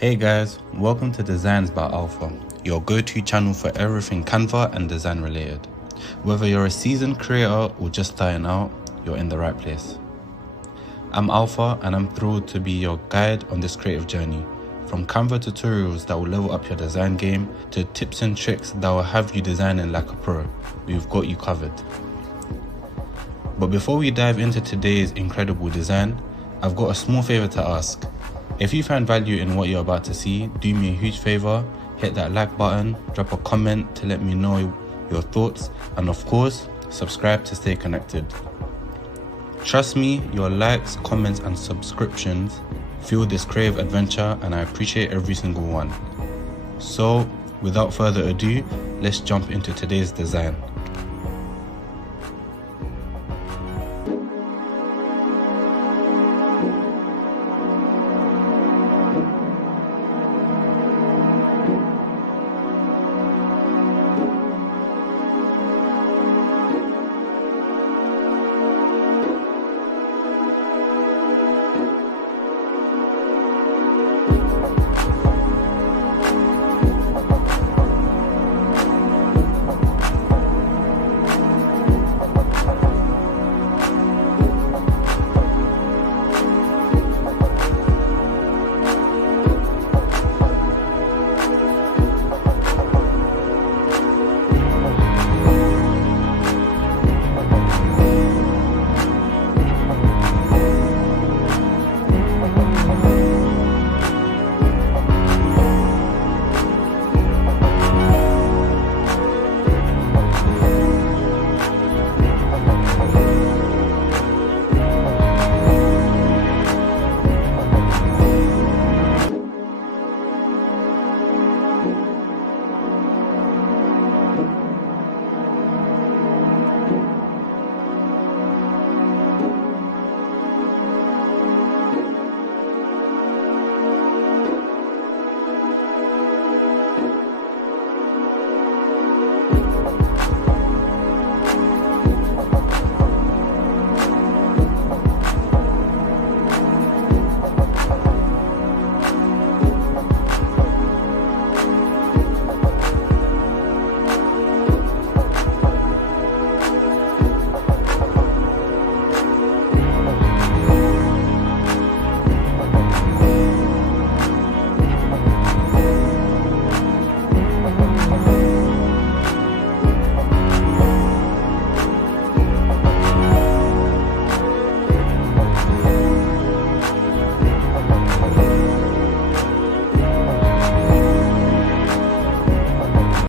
Hey guys, welcome to Designs by Alpha, your go-to channel for everything Canva and design related. Whether you're a seasoned creator or just starting out, you're in the right place. I'm Alpha and I'm thrilled to be your guide on this creative journey. From Canva tutorials that will level up your design game to tips and tricks that will have you designing like a pro, we've got you covered. But before we dive into today's incredible design, I've got a small favor to ask. If you find value in what you're about to see, do me a huge favor, hit that like button, drop a comment to let me know your thoughts, and of course, subscribe to stay connected. Trust me, your likes, comments, and subscriptions fuel this creative adventure, and I appreciate every single one. So, without further ado, let's jump into today's design.